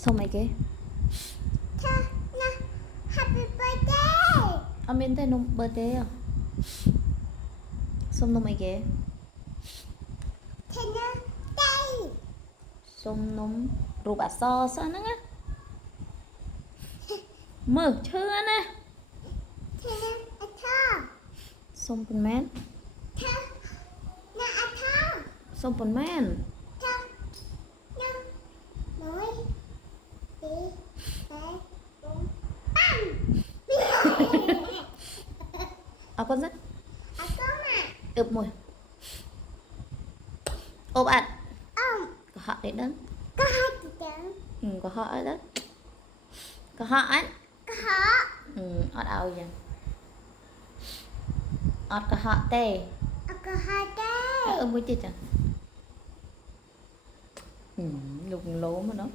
xong mày kia Happy birthday. ở bên tay nông birthday à xong nông mày kia Đây. xong nông rùa bà so sao nó á mơ chưa nè xong phần men xong phần men à con rất ướp môi ốp ăn có họ đấy đó có họ ở đó có họ ăn ọt ao vậy ọt có họ tê môi chết à lục lố mà nó